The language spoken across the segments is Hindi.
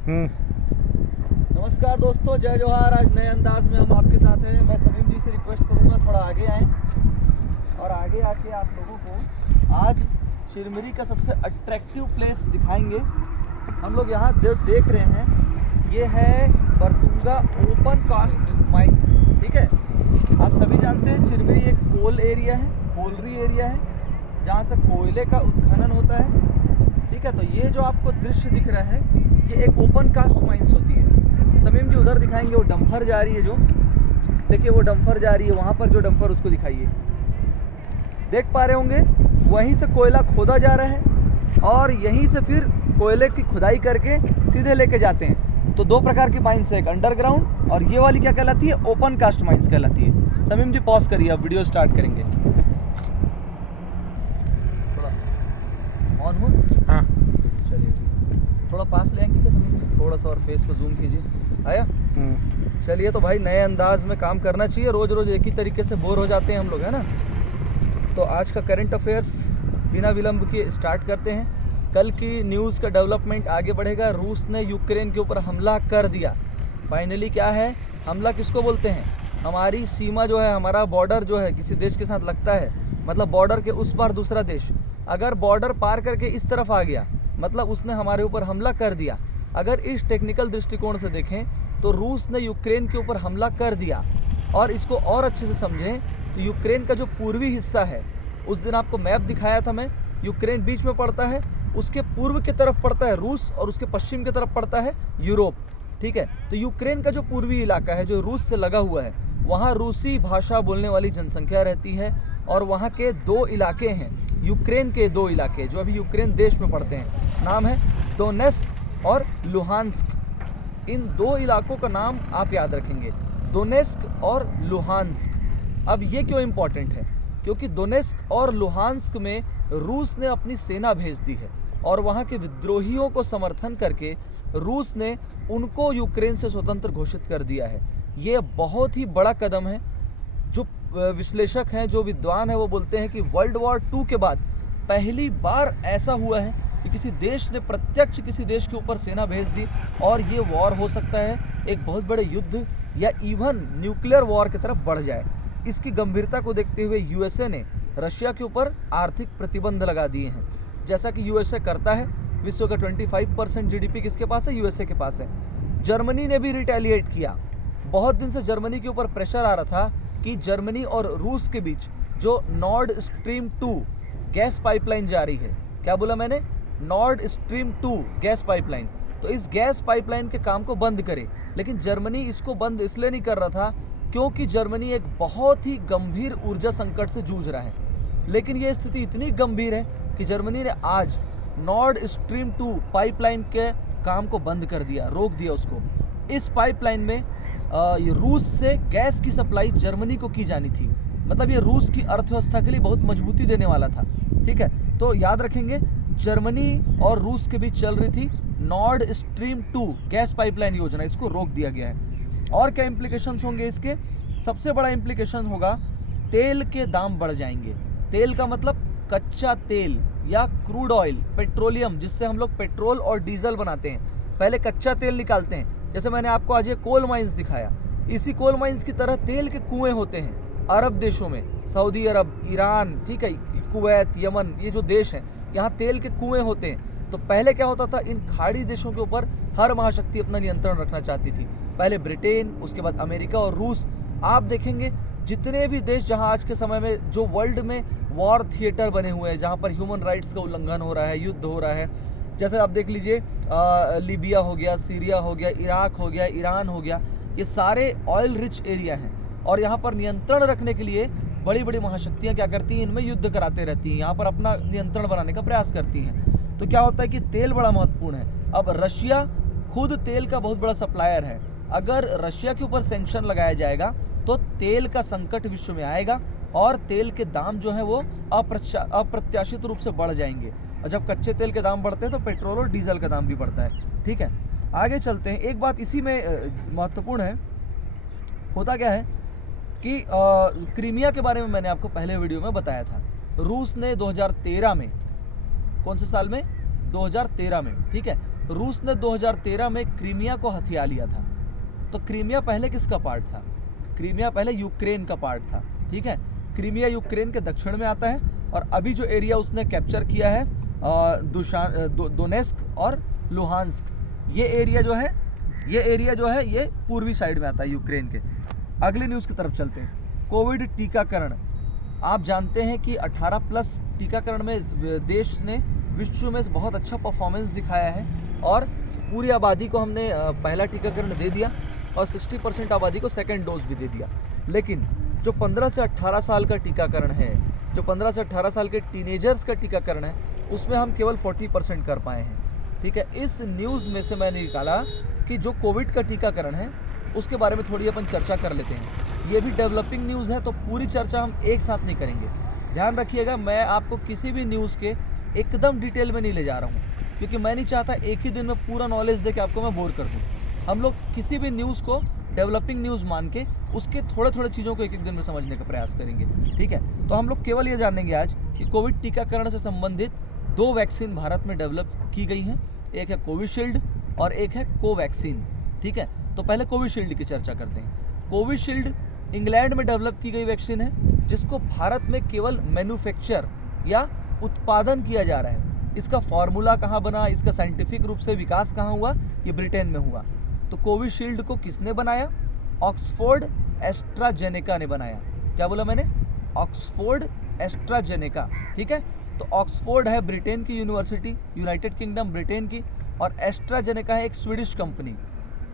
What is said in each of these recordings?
नमस्कार दोस्तों, जय जोहार। आज नए अंदाज में हम आपके साथ हैं। मैं समीम जी से रिक्वेस्ट करूंगा थोड़ा आगे आएँ और आगे आके आप लोगों को आज चिरमिरी का सबसे अट्रैक्टिव प्लेस दिखाएंगे। हम लोग यहाँ देख रहे हैं, ये है बरतुंगा ओपन कास्ट माइंस। ठीक है, आप सभी जानते हैं चिरमिरी एक कोल एरिया है, कोलरी एरिया है, जहाँ से कोयले का उत्खनन होता है। ठीक है, तो ये जो आपको दृश्य दिख रहा है, ये एक ओपन कास्ट माइंस होती है। समीम जी उधर दिखाएंगे, वो डंपर जा रही है, जो देखिए वो डंपर जा रही है, वहाँ पर जो डंपर उसको दिखाइए, देख पा रहे होंगे। वहीं से कोयला खोदा जा रहा है और यहीं से फिर कोयले की खुदाई करके सीधे लेके जाते हैं। तो दो प्रकार की माइंस है, एक अंडरग्राउंड और ये वाली क्या कहलाती है, ओपन कास्ट माइंस कहलाती है। समीम जी पॉज करिए, अब वीडियो स्टार्ट करेंगे। थोड़ा ऑन हो, हाँ चलिए थोड़ा पास ले आएंगे क्या समीम जी, थोड़ा सा और फेस को जूम कीजिए। आया? चलिए, तो भाई नए अंदाज में काम करना चाहिए। रोज़ रोज़ एक ही तरीके से बोर हो जाते हैं हम लोग, है ना। तो आज का करंट अफेयर्स बिना विलंब के स्टार्ट करते हैं। कल की न्यूज़ का डेवलपमेंट आगे बढ़ेगा। रूस ने यूक्रेन के ऊपर हमला कर दिया। फाइनली क्या है, हमला किसको बोलते हैं? हमारी सीमा जो है, हमारा बॉर्डर जो है किसी देश के साथ लगता है, मतलब बॉर्डर के उस पार दूसरा देश अगर बॉर्डर पार करके इस तरफ आ गया, मतलब उसने हमारे ऊपर हमला कर दिया। अगर इस टेक्निकल दृष्टिकोण से देखें तो रूस ने यूक्रेन के ऊपर हमला कर दिया। और इसको और अच्छे से समझें तो यूक्रेन का जो पूर्वी हिस्सा है, उस दिन आपको मैप दिखाया था मैं, यूक्रेन बीच में पड़ता है, उसके पूर्व की तरफ पड़ता है रूस और उसके पश्चिम की तरफ पड़ता है यूरोप। ठीक है, तो यूक्रेन का जो पूर्वी इलाका है, जो रूस से लगा हुआ है, वहाँ रूसी भाषा बोलने वाली जनसंख्या रहती है। और वहाँ के दो इलाके हैं, यूक्रेन के दो इलाके जो अभी यूक्रेन देश में पड़ते हैं, नाम है डोनेस्क और लुहांस्क। इन दो इलाकों का नाम आप याद रखेंगे, डोनेस्क और लुहांस्क। अब ये क्यों इम्पोर्टेंट है? क्योंकि डोनेस्क और लुहांस्क में रूस ने अपनी सेना भेज दी है और वहाँ के विद्रोहियों को समर्थन करके रूस ने उनको यूक्रेन से स्वतंत्र घोषित कर दिया है। ये बहुत ही बड़ा कदम है। जो विश्लेषक हैं, जो विद्वान हैं, वो बोलते हैं कि वर्ल्ड वॉर 2 के बाद पहली बार ऐसा हुआ है कि किसी देश ने प्रत्यक्ष किसी देश के ऊपर सेना भेज दी और ये वॉर हो सकता है एक बहुत बड़े युद्ध या इवन न्यूक्लियर वॉर की तरफ बढ़ जाए। इसकी गंभीरता को देखते हुए यूएसए ने रशिया के ऊपर आर्थिक प्रतिबंध लगा दिए हैं। जैसा कि यूएसए करता है, विश्व का 25% जीडीपी किसके पास है? यूएसए के पास है। जर्मनी ने भी रिटेलिएट किया। बहुत दिन से जर्मनी के ऊपर प्रेशर आ रहा था कि जर्मनी और रूस के बीच जो नॉर्ड स्ट्रीम 2 गैस पाइपलाइन जा रही है, क्या बोला मैंने? नॉर्ड स्ट्रीम 2 गैस पाइपलाइन, तो इस गैस पाइपलाइन के काम को बंद करे। लेकिन जर्मनी इसको बंद इसलिए नहीं कर रहा था क्योंकि जर्मनी एक बहुत ही गंभीर ऊर्जा संकट से जूझ रहा है। लेकिन ये स्थिति इतनी गंभीर है कि जर्मनी ने आज नॉर्ड स्ट्रीम 2 पाइपलाइन के काम को बंद कर दिया, रोक दिया उसको। इस पाइपलाइन में रूस से गैस की सप्लाई जर्मनी को की जानी थी। मतलब ये रूस की अर्थव्यवस्था के लिए बहुत मजबूती देने वाला था। ठीक है, तो याद रखेंगे, जर्मनी और रूस के बीच चल रही थी नॉर्ड स्ट्रीम 2 गैस पाइपलाइन योजना, इसको रोक दिया गया है। और क्या इम्प्लीकेशंस होंगे इसके? सबसे बड़ा इम्प्लीकेशन होगा, तेल के दाम बढ़ जाएंगे। तेल का मतलब कच्चा तेल या क्रूड ऑयल, पेट्रोलियम, जिससे हम लोग पेट्रोल और डीजल बनाते हैं। पहले कच्चा तेल निकालते हैं, जैसे मैंने आपको आज ये कोल माइंस दिखाया। इसी कोल माइंस की तरह तेल के कुएं होते हैं अरब देशों में, सऊदी अरब, ईरान, ठीक है, कुवैत, यमन, ये जो देश हैं, यहाँ तेल के कुएं होते हैं। तो पहले क्या होता था, इन खाड़ी देशों के ऊपर हर महाशक्ति अपना नियंत्रण रखना चाहती थी। पहले ब्रिटेन, उसके बाद अमेरिका और रूस। आप देखेंगे जितने भी देश जहां आज के समय में जो वर्ल्ड में वॉर थिएटर बने हुए हैं, जहां पर ह्यूमन राइट्स का उल्लंघन हो रहा है, युद्ध हो रहा है, जैसे आप देख लीजिए लीबिया हो गया, सीरिया हो गया, इराक हो गया, ईरान हो गया, ये सारे ऑयल रिच एरिया हैं। और यहाँ पर नियंत्रण रखने के लिए बड़ी बड़ी महाशक्तियाँ क्या करती हैं, इनमें युद्ध कराते रहती हैं, यहाँ पर अपना नियंत्रण बनाने का प्रयास करती हैं। तो क्या होता है कि तेल बड़ा महत्वपूर्ण है। अब रशिया खुद तेल का बहुत बड़ा सप्लायर है। अगर रशिया के ऊपर सैंक्शन लगाया जाएगा तो तेल का संकट विश्व में आएगा और तेल के दाम जो है वो अप्रत्याशित रूप से बढ़ जाएंगे। और जब कच्चे तेल के दाम बढ़ते हैं तो पेट्रोल और डीजल का दाम भी बढ़ता है। ठीक है, आगे चलते हैं। एक बात इसी में महत्वपूर्ण है, होता क्या है कि क्रीमिया के बारे में मैंने आपको पहले वीडियो में बताया था। रूस ने 2013 में, कौन से साल में? 2013 में, ठीक है, रूस ने 2013 में क्रीमिया को हथिया लिया था। तो क्रीमिया पहले किसका पार्ट था? क्रीमिया पहले यूक्रेन का पार्ट था, ठीक है। क्रीमिया यूक्रेन के दक्षिण में आता है और अभी जो एरिया उसने कैप्चर किया है दोनेस्क और लुहांस्क, ये एरिया जो है ये पूर्वी साइड में आता है यूक्रेन के। अगली न्यूज़ की तरफ चलते हैं। कोविड टीकाकरण, आप जानते हैं कि 18+ टीकाकरण में देश ने विश्व में बहुत अच्छा परफॉर्मेंस दिखाया है और पूरी आबादी को हमने पहला टीकाकरण दे दिया और 60% आबादी को सेकेंड डोज भी दे दिया। लेकिन जो 15 से 18 साल का टीकाकरण है, जो 15 से 18 साल के टीनेजर्स का टीकाकरण है, उसमें हम केवल 40% कर पाए हैं, ठीक है। इस न्यूज़ में से मैंने निकाला कि जो कोविड का टीकाकरण है उसके बारे में थोड़ी अपन चर्चा कर लेते हैं। ये भी डेवलपिंग न्यूज़ है तो पूरी चर्चा हम एक साथ नहीं करेंगे। ध्यान रखिएगा, मैं आपको किसी भी न्यूज़ के एकदम डिटेल में नहीं ले जा रहा हूँ, क्योंकि मैं नहीं चाहता एक ही दिन में पूरा नॉलेज दे के आपको मैं बोर कर दूँ। हम लोग किसी भी न्यूज़ को डेवलपिंग न्यूज़ मान के उसके थोड़े थोड़े चीज़ों को एक एक दिन में समझने का प्रयास करेंगे, ठीक है। तो हम लोग केवल ये जानेंगे आज कि कोविड टीकाकरण से संबंधित 2 वैक्सीन भारत में डेवलप की गई हैं। एक है कोविशील्ड और एक है कोवैक्सीन, ठीक है। तो पहले कोविशील्ड की चर्चा करते हैं। कोविशील्ड इंग्लैंड में डेवलप की गई वैक्सीन है, जिसको भारत में केवल मैन्युफैक्चर या उत्पादन किया जा रहा है। इसका फॉर्मूला कहाँ बना, इसका साइंटिफिक रूप से विकास कहाँ हुआ, ये ब्रिटेन में हुआ। तो कोविशील्ड को किसने बनाया? ऑक्सफोर्ड एस्ट्राजेनेका ने बनाया। क्या बोला मैंने? ऑक्सफोर्ड एस्ट्राजेनेका, ठीक है। तो ऑक्सफोर्ड है ब्रिटेन की यूनिवर्सिटी, यूनाइटेड किंगडम ब्रिटेन की, और एस्ट्राजेनेका है एक स्वीडिश कंपनी,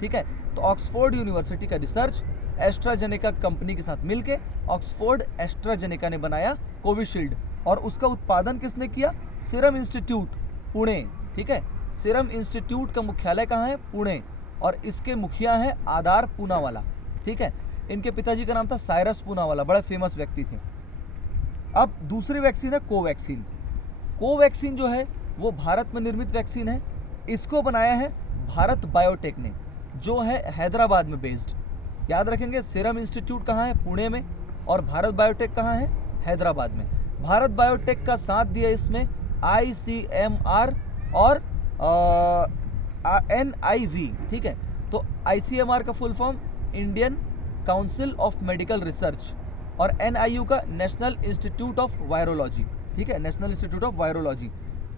ठीक है। तो ऑक्सफोर्ड यूनिवर्सिटी का रिसर्च एस्ट्राजेनेका कंपनी के साथ मिलके ऑक्सफोर्ड एस्ट्राजेनेका ने बनाया कोविशील्ड, और उसका उत्पादन किसने किया? सीरम इंस्टीट्यूट पुणे, ठीक है। सीरम इंस्टीट्यूट का मुख्यालय कहाँ है? पुणे, और इसके मुखिया है आधार पूनावाला, ठीक है। इनके पिताजी का नाम था साइरस पूनावाला, बड़े फेमस व्यक्ति थे। अब दूसरी वैक्सीन है कोवैक्सीन। कोवैक्सीन जो है वो भारत में निर्मित वैक्सीन है। इसको बनाया है भारत बायोटेक ने, जो है हैदराबाद में बेस्ड। याद रखेंगे, सीरम इंस्टीट्यूट कहाँ है? पुणे में, और भारत बायोटेक कहाँ है? हैदराबाद में। भारत बायोटेक का साथ दिया इसमें ICMR और NIV, ठीक है। तो ICMR का full form Indian council of medical research, और NIU का नेशनल इंस्टीट्यूट ऑफ वायरोलॉजी, ठीक है। नेशनल इंस्टीट्यूट ऑफ वायरोलॉजी,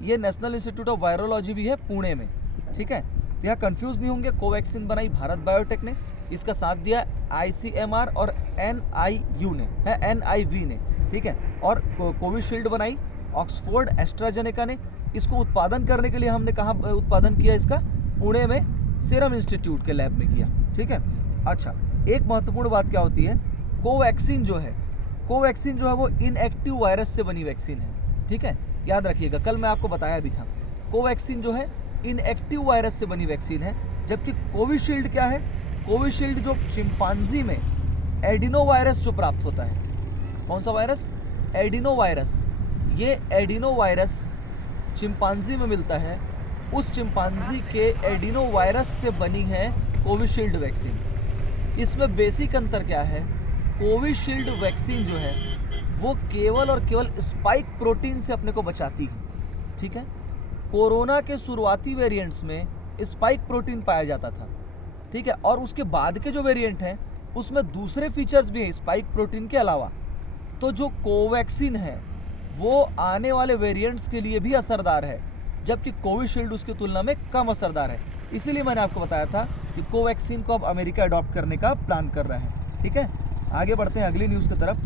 ये नेशनल इंस्टीट्यूट ऑफ वायरोलॉजी भी है पुणे में, ठीक है। तो यहाँ कंफ्यूज नहीं होंगे, कोवैक्सीन बनाई भारत बायोटेक ने, इसका साथ दिया ICMR और NIV ने, ठीक है। और कोविशील्ड बनाई ऑक्सफोर्ड एस्ट्राजेनेका ने। इसको उत्पादन करने के लिए हमने कहाँ उत्पादन किया? इसका पुणे में सीरम इंस्टीट्यूट के लैब में किया, ठीक है। अच्छा, एक महत्वपूर्ण बात क्या होती है, कोवैक्सीन जो है वो इनएक्टिव वायरस से बनी वैक्सीन है, ठीक है। याद रखिएगा, कल मैं आपको बताया भी था, कोवैक्सीन जो है इनएक्टिव वायरस से बनी वैक्सीन है, जबकि कोविशील्ड क्या है? कोविशील्ड जो चिंपांजी में एडिनो वायरस जो प्राप्त होता है, कौन सा वायरस? Adeno virus. ये एडिनो वायरस चिंपांजी में मिलता है, उस चिंपांजी के एडिनो वायरस से बनी है कोविशील्ड वैक्सीन। इसमें बेसिक अंतर क्या है? कोविशील्ड वैक्सीन जो है वो केवल और केवल स्पाइक प्रोटीन से अपने को बचाती है, ठीक है। कोरोना के शुरुआती वेरिएंट्स में स्पाइक प्रोटीन पाया जाता था, ठीक है, और उसके बाद के जो वेरिएंट हैं उसमें दूसरे फीचर्स भी हैं स्पाइक प्रोटीन के अलावा। तो जो कोवैक्सीन है वो आने वाले वेरिएंट्स के लिए भी असरदार है, जबकि कोविशील्ड उसकी तुलना में कम असरदार है। इसीलिए मैंने आपको बताया था कि कोवैक्सीन को अब अमेरिका अडॉप्ट करने का प्लान कर रहा है, ठीक है। आगे बढ़ते हैं अगली न्यूज़ की तरफ।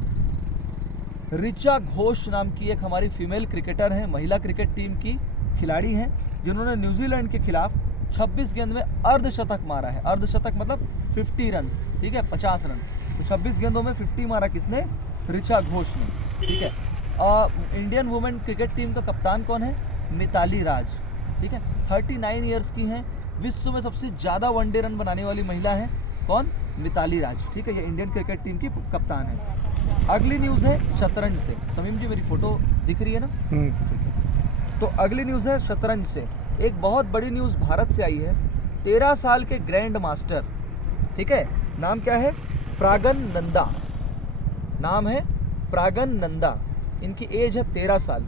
ऋचा घोष नाम की एक हमारी फीमेल क्रिकेटर हैं, महिला क्रिकेट टीम की खिलाड़ी हैं, जिन्होंने न्यूजीलैंड के खिलाफ 26 गेंद में अर्धशतक मारा है। अर्धशतक मतलब 50 रन्स, ठीक है, 50 रन। तो 26 गेंदों में 50 मारा किसने? ऋचा घोष ने, ठीक है। इंडियन वुमेन क्रिकेट टीम का कप्तान कौन है? मिताली राज, ठीक है। 39 ईयर्स की हैं, विश्व में सबसे ज़्यादा वनडे रन बनाने वाली महिला है कौन? मिताली राज, ठीक है। ये इंडियन क्रिकेट टीम की कप्तान है। अगली न्यूज़ है शतरंज से। समीम जी, मेरी फोटो दिख रही है ना? तो अगली न्यूज़ है शतरंज से। एक बहुत बड़ी न्यूज़ भारत से आई है। 13 साल के ग्रैंड मास्टर, ठीक है, नाम क्या है? प्रागन नंदा, नाम है प्रागन नंदा। इनकी एज है 13 साल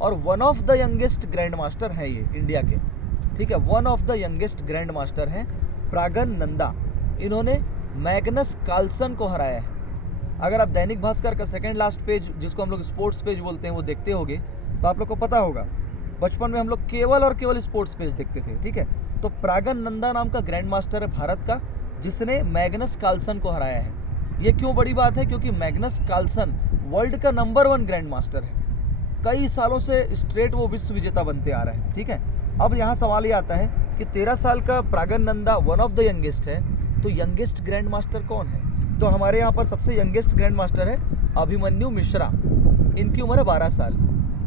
और one of the youngest grand master हैं ये इंडिया के। ठीक है, one of the youngest grand master हैं प्रागन नंदा। इन्होंने मैग्नस कार्लसन को हराया है। अगर आप दैनिक भास्कर का सेकंड लास्ट पेज, जिसको हम लोग स्पोर्ट्स पेज बोलते हैं, वो देखते होगे तो आप लोग को पता होगा, बचपन में हम लोग केवल और केवल स्पोर्ट्स पेज देखते थे। ठीक है, तो प्रागन नंदा नाम का ग्रैंड मास्टर है भारत का, जिसने मैग्नस कार्लसन को हराया है। ये क्यों बड़ी बात है? क्योंकि मैग्नस कार्लसन वर्ल्ड का नंबर 1 ग्रैंड मास्टर है। कई सालों से स्ट्रेट वो विश्व विजेता बनते आ रहे हैं। ठीक है, अब यहाँ सवाल ये आता है कि 13 साल का Praggnanandhaa one of the youngest है, तो यंगेस्ट ग्रैंड मास्टर कौन है? तो हमारे यहाँ पर सबसे यंगेस्ट ग्रैंड मास्टर है अभिमन्यु मिश्रा। इनकी उम्र है 12 साल।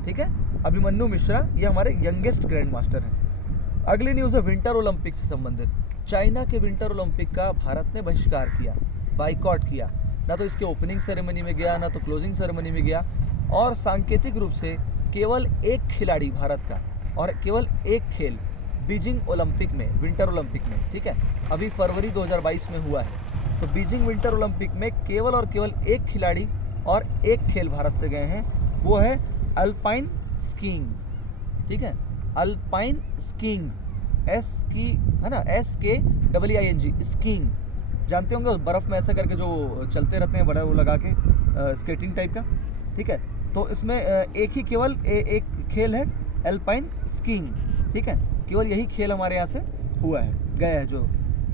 ठीक है, अभिमन्यु मिश्रा ये हमारे यंगेस्ट ग्रैंड मास्टर हैं। अगली न्यूज़ है विंटर ओलंपिक से संबंधित। चाइना के विंटर ओलंपिक का भारत ने बहिष्कार किया, बाइकआउट किया। ना तो इसके ओपनिंग सेरेमनी में गया, ना तो क्लोजिंग सेरेमनी में गया, और सांकेतिक रूप से केवल एक खिलाड़ी भारत का और केवल एक खेल बीजिंग ओलंपिक में, विंटर ओलंपिक में, ठीक है, अभी फरवरी 2022 में हुआ है। तो बीजिंग विंटर ओलंपिक में केवल और केवल एक खिलाड़ी और एक खेल भारत से गए हैं, वो है अल्पाइन स्कीइंग। ठीक है, अल्पाइन स्कीइंग, SKIING, स्कीइंग जानते होंगे, बर्फ़ में ऐसा करके जो चलते रहते हैं, बड़ा वो लगा के, स्केटिंग टाइप का। ठीक है, तो इसमें एक ही केवल एक खेल है अल्पाइन स्कीइंग। ठीक है, केवल यही खेल हमारे यहाँ से हुआ है, गया है जो